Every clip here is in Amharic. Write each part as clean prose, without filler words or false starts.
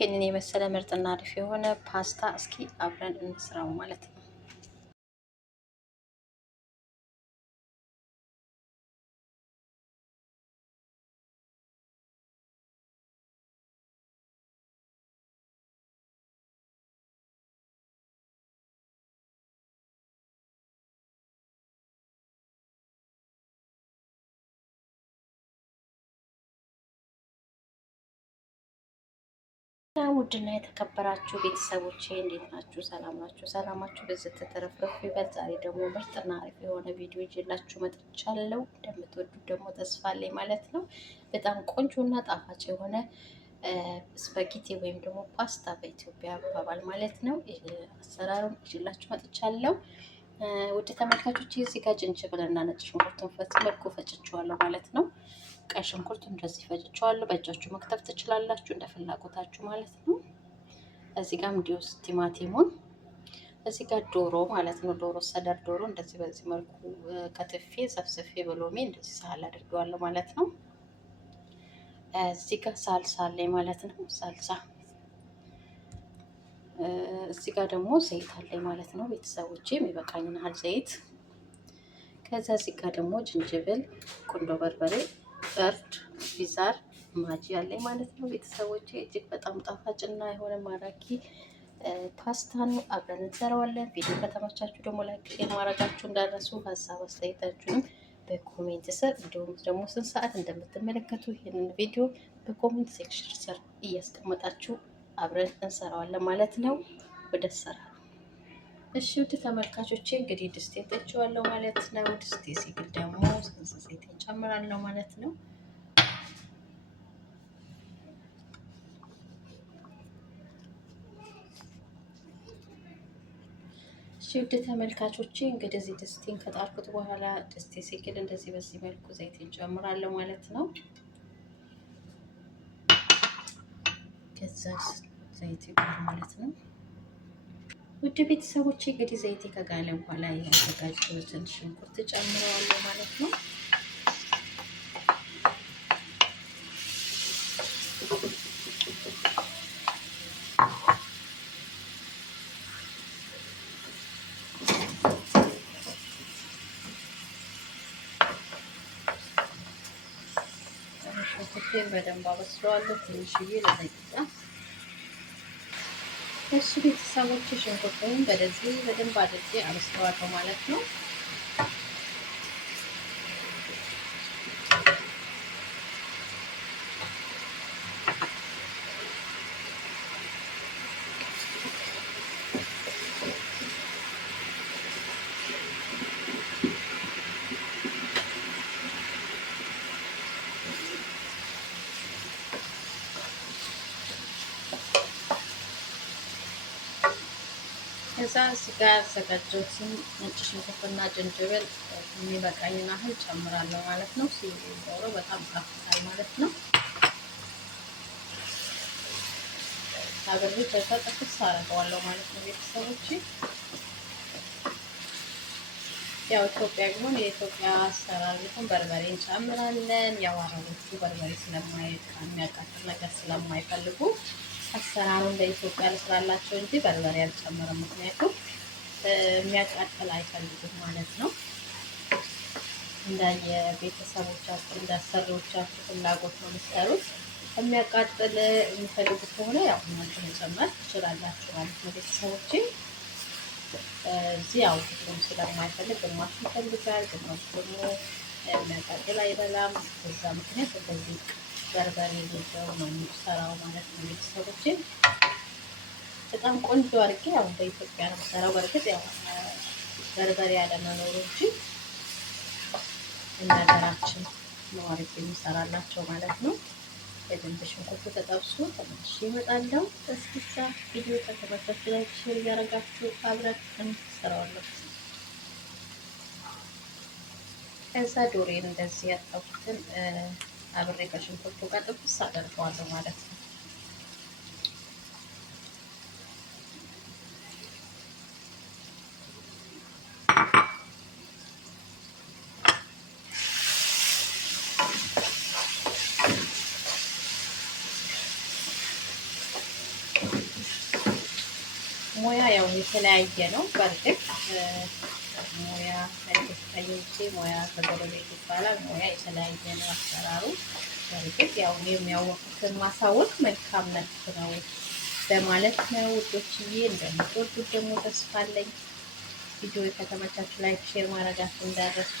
ይሄንን የመሰለ ምርጥና አሪፍ የሆነ ፓስታ እስኪ አብረን እንስራው ማለት ነው። ውድና የተከበራችሁ ቤተሰቦቼ እንዴት ናችሁ? ሰላም ናችሁ? ሰላማችሁ በዚህ ተተረፍረፍ ይበል። ዛሬ ደግሞ ምርጥና አሪፍ የሆነ ቪዲዮ ይዤላችሁ መጥቻለሁ። እንደምትወዱት ደግሞ ተስፋ አለኝ ማለት ነው። በጣም ቆንጆና ጣፋጭ የሆነ ስፓጌቲ ወይም ደግሞ ፓስታ በኢትዮጵያ አባባል ማለት ነው። አሰራሩን ይዤላችሁ መጥቻለሁ። ውድ ተመልካቾች እዚህ ጋር ጅንጅብልና ነጭ ሽንኩርቱን መልኩ ፈጭቼዋለሁ ማለት ነው። ቀይ ሽንኩርት እንደዚህ ፈጭቼዋለሁ። በእጃችሁ መክተፍ ትችላላችሁ እንደ ፍላጎታችሁ ማለት ነው። እዚህ ጋር እንዲውስ ቲማቲሙን፣ እዚህ ጋር ዶሮ ማለት ነው። ዶሮ ሰደር ዶሮ እንደዚህ በዚህ መልኩ ከትፌ ሰፍስፌ በሎሚ እንደዚህ ሳህል አድርገዋለሁ ማለት ነው። እዚህ ጋር ሳልሳ አለኝ ማለት ነው። ሳልሳ እዚህ ጋር ደግሞ ዘይት አለኝ ማለት ነው። ቤተሰቦቼ የሚበቃኝን ያህል ዘይት። ከዛ እዚህ ጋር ደግሞ ጅንጅብል፣ ቁንዶ በርበሬ፣ እርድ፣ ቢዛር፣ ማጂ አለኝ ማለት ነው። ቤተሰቦቼ እጅግ በጣም ጣፋጭና የሆነ ማራኪ ፓስታ ነው። አብረን እንሰራዋለን። ቪዲዮ ከተመቻችሁ ደግሞ ላይክ፣ ሼር ማድረጋችሁ እንዳትረሱ። ሀሳብ አስተያየታችሁንም በኮሜንት ስር እንዲሁም ደግሞ ስንት ሰዓት እንደምትመለከቱ ይህንን ቪዲዮ በኮሜንት ሴክሽን ስር እያስቀመጣችሁ አብረን እንሰራዋለን ማለት ነው። ወደ ሰራ እሺ ውድ ተመልካቾቼ እንግዲህ ድስቴን ጠጭዋለሁ ማለት ነው። ድስቴ ሲግል ደግሞ ዘይት ጨምራለሁ ማለት ነው። እሺ ውድ ተመልካቾቼ እንግዲህ እዚህ ድስቴን ከጣርኩት በኋላ ድስቴ ሲግል እንደዚህ በዚህ መልኩ ዘይቴን ጨምራለሁ ማለት ነው። ከዛ ዘይት ይጋል ማለት ነው። ውድ ቤተሰቦቼ እንግዲህ ዘይቴ ከጋለ በኋላ ያዘጋጀሁትን ሽንኩርት ጨምረዋለሁ ማለት ነው። ሽንኩርቴን በደንብ አበስለዋለሁ ትንሽዬ ለደቂቃ። እሺ ቤተሰቦች ሽንኩርቱን በደንብ አድርጌ አበስለዋለሁ ማለት ነው። ከዛ እዚህ ጋር ያዘጋጀሁትን ነጭ ሽንኩርትና ጅንጅብል የሚበቃኝን ያህል ጨምራለሁ ማለት ነው። ሲኖረ በጣም ጣፍጣል ማለት ነው። አብሬ ከዛ ጥፍስ አደርገዋለሁ ማለት ነው። ቤተሰቦች ያው ኢትዮጵያ ቢሆን የኢትዮጵያ አሰራር ቢሆን በርበሬ እንጨምራለን። ያው አረቦቹ በርበሬ የሚያቃጥል ነገር ስለማይፈልጉ አሰራሩን በኢትዮጵያ ልስራላቸው እንጂ በርበሬ አልጨምርም። ምክንያቱም የሚያቃጥል አይፈልጉም ማለት ነው። እንዳየ ቤተሰቦቻችሁ እንዳሰሪዎቻችሁ ፍላጎት ነው የምትሰሩት። የሚያቃጥል የሚፈልጉት ከሆነ ያው እናንተ መጨመር ትችላላችሁ ማለት ነው። ቤተሰቦቼ እዚህ ያው ሁሉም ስለማይፈልግ ግማሽ ይፈልጋል፣ ግማሽ ደግሞ የሚያቃጥል አይበላም። በዛ ምክንያት እንደዚህ በርበሬ ልጅው ነው የምሰራው ማለት ነው። ቤተሰቦቼ በጣም ቆንጆ አድርጌ ያው በኢትዮጵያ ነው የምሰራው። በእርግጥ ያው በርበሬ ያለመኖሩ እንጂ እንደ ሀገራችን ነው አድርጌ የሚሰራላቸው ማለት ነው። በደንብ ሽንኩርቱ ተጠብሶ ተመልሼ እመጣለሁ። እስኪዛ ቪዲዮ ከተመቻችሁ ላይክ፣ ሼር እያደረጋችሁ አብረን እንሰራዋለን። ከዛ ዶሬን እንደዚህ ያጠብኩትን አብሬ ከሽንኩርቱ ጋር ጥብስ አደርገዋለሁ ማለት ነው። ሙያ ያው የተለያየ ነው። በእርግጥ ሙያ ከልጅ ሙያ ከጎረቤት ይባላል። ሙያ የተለያየ ነው አሰራሩ። በእርግጥ ያው የሚያወቁትን ማሳወቅ መልካምነት ነው በማለት ነው ውዶችዬ። እንደምትወዱት ደግሞ ተስፋ አለኝ። ቪዲዮ ከተመቻችሁ ላይክ፣ ሼር ማድረጋችሁ እንዳትረሱ።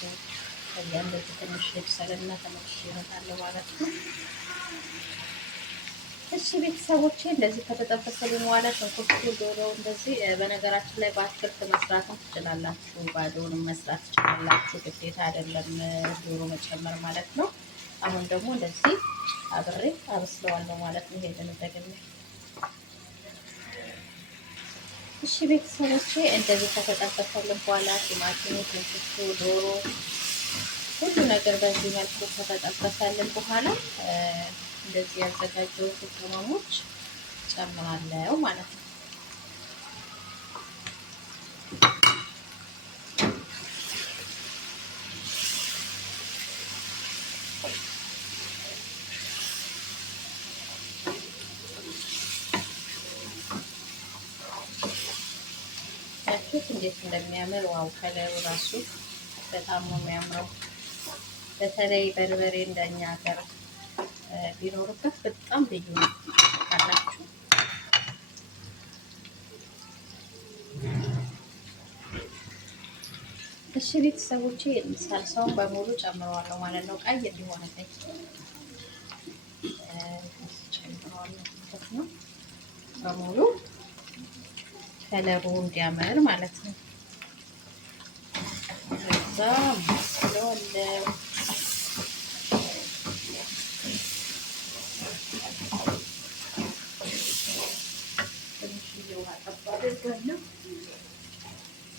ከዚያ እንደዚህ ትንሽ ልብሰልና ተመልሼ እመጣለሁ ማለት ነው። እሺ ቤተሰቦቼ እንደዚህ ከተጠበሰልኝ በኋላ ሽንኩርቱ፣ ዶሮ እንደዚህ በነገራችን ላይ በአትክልት መስራትም ትችላላችሁ፣ ባዶንም መስራት ትችላላችሁ። ግዴታ አይደለም ዶሮ መጨመር ማለት ነው። አሁን ደግሞ እንደዚህ አብሬ አበስለዋለሁ ማለት ነው። ይሄንን እንደገና እሺ ቤተሰቦቼ እንደዚህ ከተጠበሰልን በኋላ ቲማቲሙ፣ ሽንኩርቱ፣ ዶሮ ሁሉ ነገር በዚህ መልኩ ከተጠበሰልን በኋላ እንደዚህ ያዘጋጀሁት ቅመሞች ጨምራለሁ ማለት ነው። ያችሁት እንዴት እንደሚያምር ዋው! ከለሩ ራሱ በጣም ነው የሚያምረው። በተለይ በርበሬ እንደኛ ሀገር ቢኖርበት በጣም ልዩ ነው አላችሁ። እሺ ቤተሰቦቼ ሳልሳውን በሙሉ ጨምረዋለሁ ማለት ነው። ቀይ እንዲሆንልኝ ጨምረዋለሁ ማለት ነው። በሙሉ ከለሩ እንዲያምር ማለት ነው። ከዛ ማስለዋለሁ አድርጋለሁ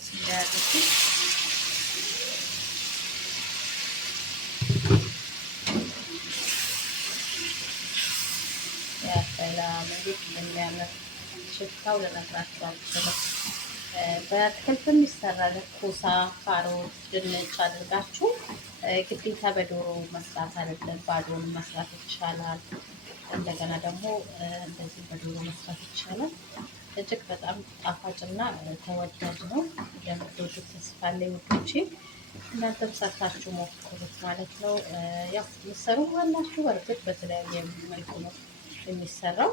ሲያደርጉ ያፈላ እንዴት እንደሚያምር ሽታው ልነግራችሁ አልችልም። በአትክልትም ይሰራል። ኩሳ፣ ካሮት፣ ድንች አድርጋችሁ ግዴታ በዶሮ መስራት አይደለም፣ ባዶን መስራት ይቻላል። እንደገና ደግሞ እንደዚህ በዶሮ መስራት ይቻላል። እጅግ በጣም ጣፋጭና ተወዳጅ ነው። እንደምትወዱት ተስፋ አለኝ ውዶቼ። እናንተም ሰርታችሁ ሞክሩት ማለት ነው። ያው የምትሰሩ አላችሁ። በእርግጥ በተለያየ መልኩ ነው የሚሰራው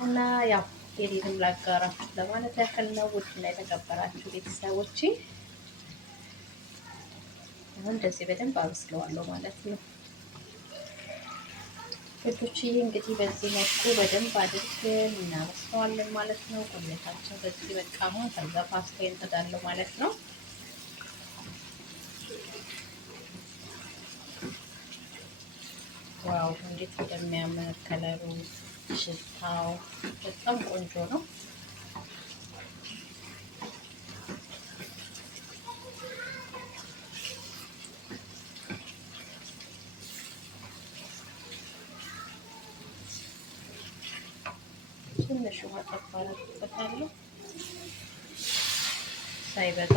እና ያው የኔንም ላጋራችሁ ለማለት ያክል ነው። ውድና የተከበራችሁ ቤተሰቦቼ አሁን እንደዚህ በደንብ አበስለዋለሁ ማለት ነው። ውዶችዬ እንግዲህ በዚህ መልኩ በደንብ አድርገን እናበስለዋለን ማለት ነው። ቁሌታችን በዚህ በቃ አሁን ከዛ ፓስታ እንጥዳለሁ ማለት ነው። ዋው እንዴት እንደሚያምር ከለሩ፣ ሽታው በጣም ቆንጆ ነው። ትንሽ ውሃ ጠብ አደርግበታለሁ ሳይበዛ።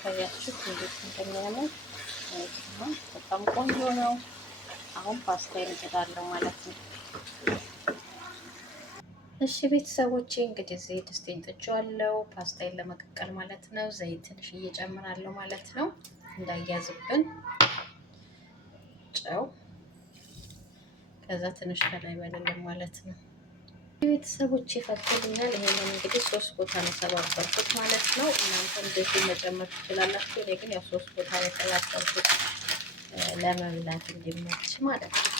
ታያችሁት እንዴት እንደሚያምር በጣም ቆንጆ ነው። አሁን ፓስታዬን እጥዳለሁ ማለት ነው። እሺ ቤተሰቦቼ እንግዲህ ዘይት ድስቴን ጥጄዋለሁ ፓስታዬን ለመቀቀል ማለት ነው። ዘይት ትንሽ እየጨምራለሁ ማለት ነው እንዳያዝብን። ጨው ከዛ ትንሽ ከላይ በለለም ማለት ነው። ቤተሰቦቼ ይፈትልኛል። ይሄንን እንግዲህ 3 ቦታ ነው ሰባበርኩት ማለት ነው። እናንተ እንደዚህ መጨመር ትችላላችሁ። እኔ ግን ያው 3 ቦታ ነው ሰባበርኩት ለመብላት እንዲመች ማለት ነው።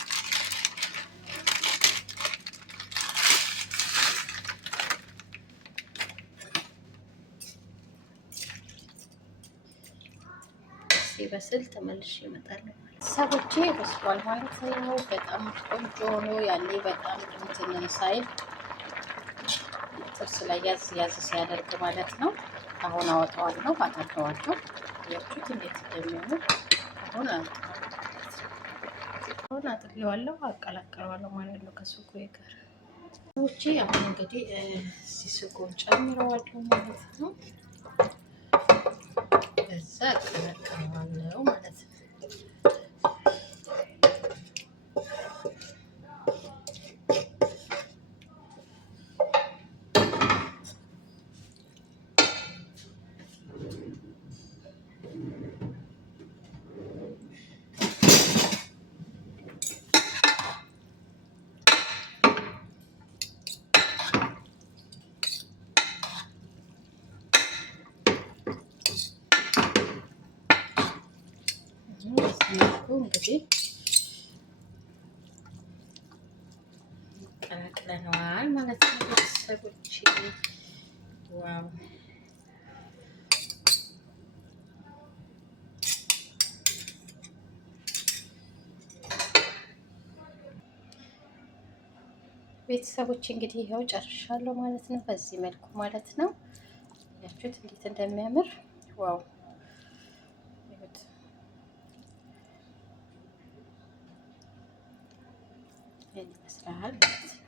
ሲበስል ተመልሼ እመጣለሁ ማለት ነው። ሰቦቼ በስሏል ማለት ነው። በጣም ቆንጆ ሆኖ ያኔ በጣም እንትን ሳይል ጥርስ ላይ ያዝ ያዝ ሲያደርግ ማለት ነው። አሁን አወጣዋለሁ፣ አጠጣዋለሁ። ያችሁት እንዴት እንደሚሆን አሁን አጥለዋለሁ፣ አቀላቅለዋለሁ ማለት ነው ከሱጎ ጋር። ሰቦቼ አሁን እንግዲህ ሲሱጎን ጨምረዋለሁ ማለት ነው። እዛ አቀላቅለዋለሁ እንግዲህ ቀላቅለነዋል ማለት ነው ቤተሰቦቼ። ዋው ቤተሰቦች እንግዲህ ይኸው ጨርሻለሁ ማለት ነው። በዚህ መልኩ ማለት ነው። ያችሁት እንዴት እንደሚያምር ዋው! ይሄን ይመስላል ማለት ነው።